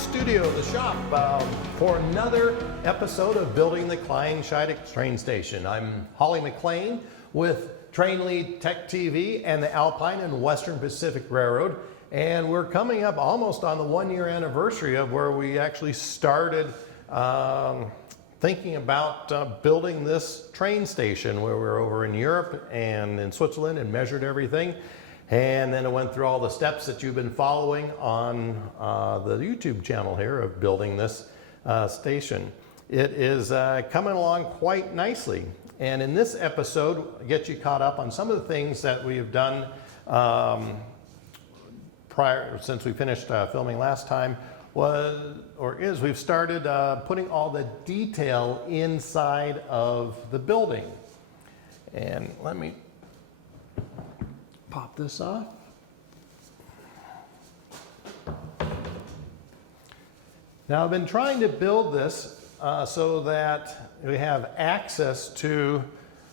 studio, the shop, for another episode of Building the Kleine Scheidegg Train Station. I'm Hawley McLean with Trainli TV and the Alpine and Western Pacific Railroad, and we're coming up almost on the 1-year anniversary of where we actually started thinking about building this train station, where we were over in Europe and in Switzerland and measured everything. And then it went through all the steps that you've been following on the YouTube channel here of building this station. It is coming along quite nicely. And in this episode, I'll get you caught up on some of the things that we have done since we finished filming last time. We've started putting all the detail inside of the building. And let me pop this off. Now I've been trying to build this so that we have access to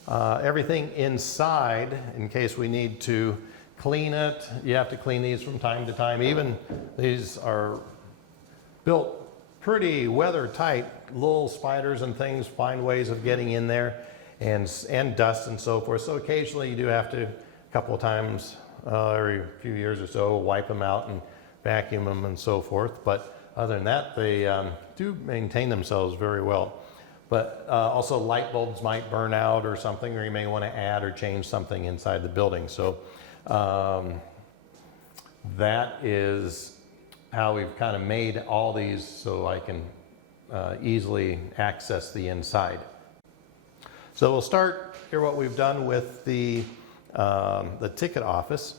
everything inside in case we need to clean it. You have to clean these from time to time. Even these are built pretty weather tight. Little spiders and things find ways of getting in there, and dust and so forth. So occasionally you do have to, a couple of times every few years or so, wipe them out and vacuum them and so forth. But other than that, they do maintain themselves very well. But also light bulbs might burn out or something, or you may want to add or change something inside the building. So that is how we've kind of made all these so I can easily access the inside. So we'll start here what we've done with the ticket office.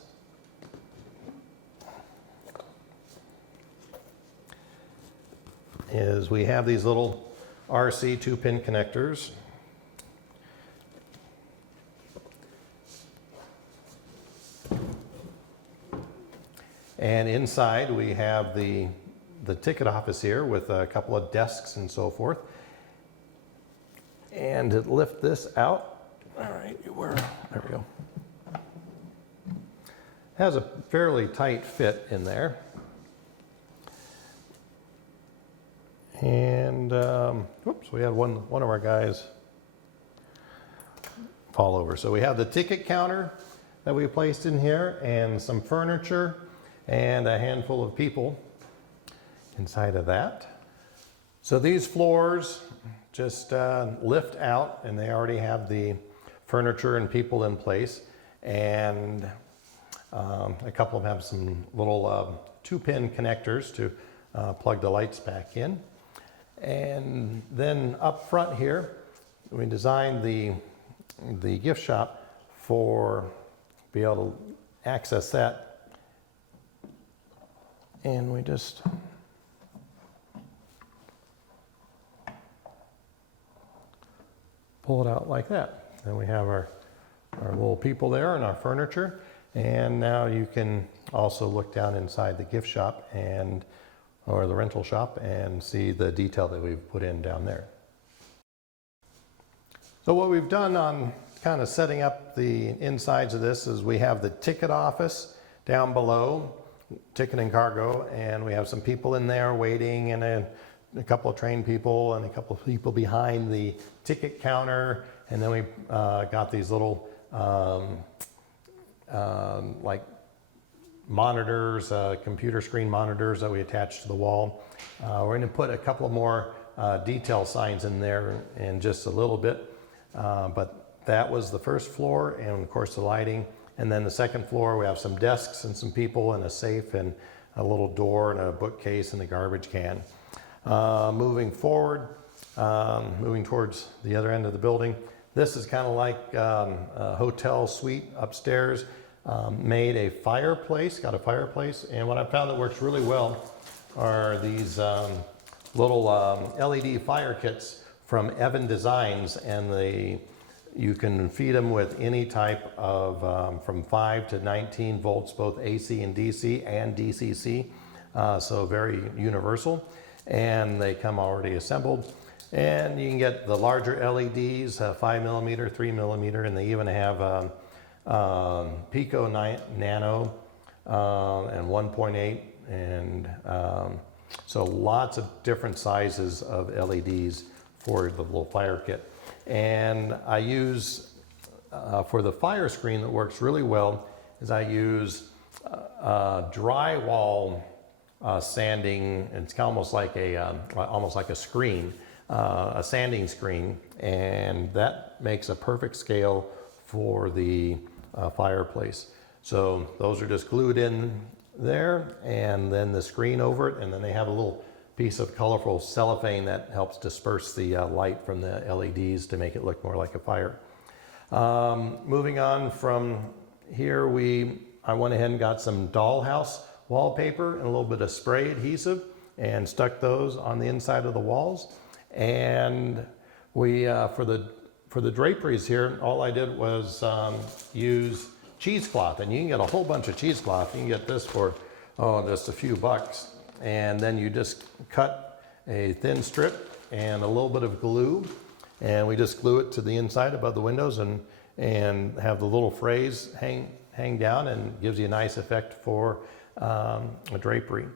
Is we have these little RC 2-pin connectors. And inside we have the ticket office here with a couple of desks and so forth. And to lift this out, all right, there we go. Has a fairly tight fit in there. And whoops, we had one of our guys fall over. So we have the ticket counter that we placed in here, and some furniture, and a handful of people inside of that. So these floors just lift out, and they already have the furniture and people in place. And a couple of them have some little 2-pin connectors to plug the lights back in. And then up front here, we designed the gift shop for be able to access that. And we just pull it out like that. Then we have our little people there and our furniture. And now you can also look down inside the gift shop or the rental shop and see the detail that we've put in down there. So what we've done on kind of setting up the insides of this is we have the ticket office down below, ticket and cargo, and we have some people in there waiting, and a couple of train people and a couple of people behind the ticket counter. And then we got these little like monitors, computer screen monitors that we attach to the wall. We're going to put a couple more detail signs in there in just a little bit. But that was the first floor, and of course the lighting. And then the second floor, we have some desks and some people and a safe and a little door and a bookcase and a garbage can. Moving forward, moving towards the other end of the building, this is kind of like a hotel suite upstairs. Made a fireplace, got a fireplace, and what I found that works really well are these little LED fire kits from Evan Designs, and you can feed them with any type of from 5 to 19 volts, both AC and DC and DCC, so very universal, and they come already assembled. And you can get the larger LEDs, 5mm, 3mm, and they even have Pico Nano and 1.8 and So lots of different sizes of LEDs for the little fire kit. And I use, for the fire screen that works really well, is I use drywall sanding. It's almost like a screen, a sanding screen, and that makes a perfect scale for the fireplace. So those are just glued in there, and then the screen over it, and then they have a little piece of colorful cellophane that helps disperse the light from the LEDs to make it look more like a fire. Moving on from here, I went ahead and got some dollhouse wallpaper and a little bit of spray adhesive and stuck those on the inside of the walls. And we for the draperies here, all I did was use cheesecloth, and you can get a whole bunch of cheesecloth. You can get this for just a few bucks, and then you just cut a thin strip and a little bit of glue, and we just glue it to the inside above the windows and have the little phrase hang down, and gives you a nice effect for a drapery.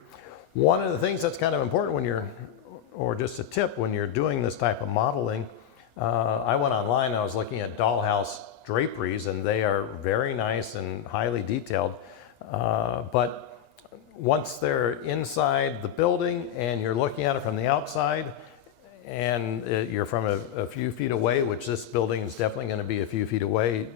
One of the things that's kind of important when you're, or just a tip when you're doing this type of modeling, I went online and I was looking at dollhouse draperies, and they are very nice and highly detailed, but once they're inside the building and you're looking at it from the outside, and you're from a few feet away, which this building is definitely going to be a few feet away,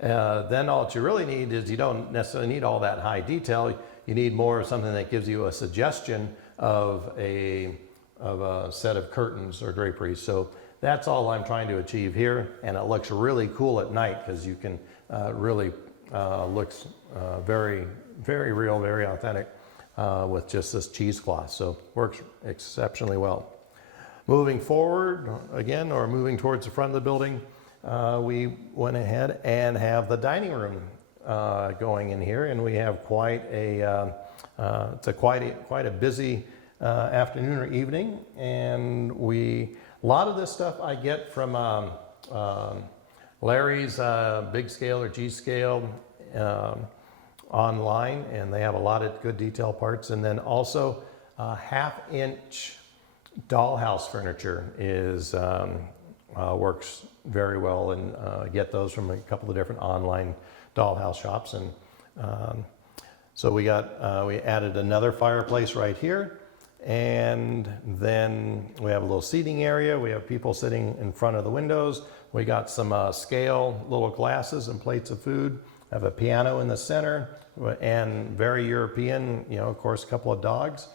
then all that you really need is, you don't necessarily need all that high detail. You need more of something that gives you a suggestion of a set of curtains or draperies. So that's all I'm trying to achieve here, and it looks really cool at night because you can really looks very, very real, very authentic with just this cheesecloth. So works exceptionally well. Moving forward again, or moving towards the front of the building, we went ahead and have the dining room going in here, and we have quite a busy afternoon or evening, and a lot of this stuff I get from Larry's Big Scale or G Scale online, and they have a lot of good detail parts. And then also 1/2-inch dollhouse furniture is works very well, and get those from a couple of different online dollhouse shops. And so we added another fireplace right here. And then we have a little seating area. We have people sitting in front of the windows. We got some scale little glasses and plates of food. I have a piano in the center, and very European, of course, a couple of dogs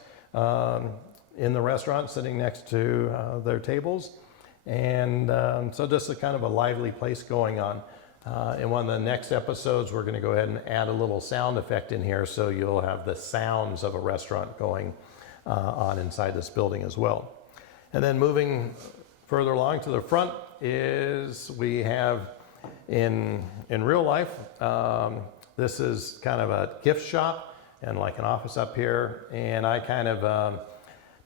in the restaurant sitting next to their tables. And so just a kind of a lively place going on. In one of the next episodes, we're going to go ahead and add a little sound effect in here, so you'll have the sounds of a restaurant going on inside this building as well. And then moving further along to the front is we have in real life, this is kind of a gift shop and like an office up here, and I kind of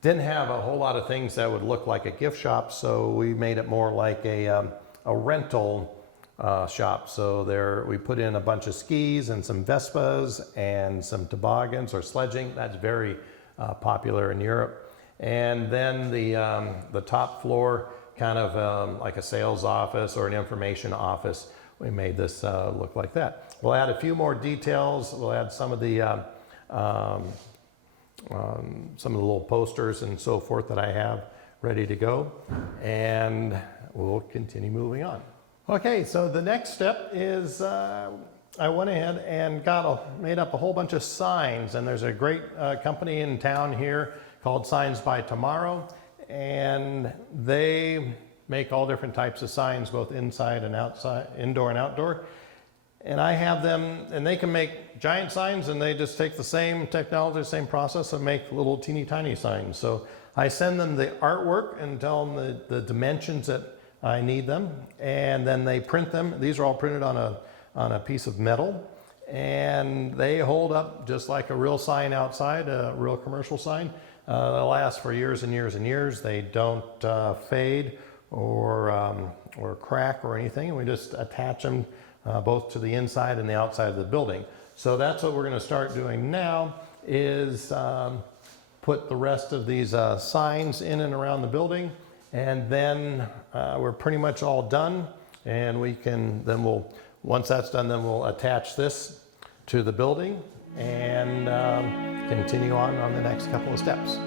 didn't have a whole lot of things that would look like a gift shop, so we made it more like a rental shop. So there we put in a bunch of skis and some Vespas and some toboggans or sledging. That's very popular in Europe. And then the top floor, kind of like a sales office or an information office, we made this look like that. We'll add a few more details. We'll add some of the little posters and so forth that I have ready to go, and we'll continue moving on. Okay, so the next step is I went ahead and made up a whole bunch of signs, and there's a great company in town here called Signs by Tomorrow, and they make all different types of signs, both inside and outside, indoor and outdoor. And I have them, and they can make giant signs, and they just take the same technology, same process, and make little teeny tiny signs. So I send them the artwork and tell them the dimensions that I need them, and then they print them. These are all printed on a piece of metal, and they hold up just like a real sign outside, a real commercial sign. They'll last for years and years and years. They don't fade or crack or anything. We just attach them both to the inside and the outside of the building. So that's what we're going to start doing now, is put the rest of these signs in and around the building, and then we're pretty much all done. And once that's done, then we'll attach this to the building and continue on the next couple of steps.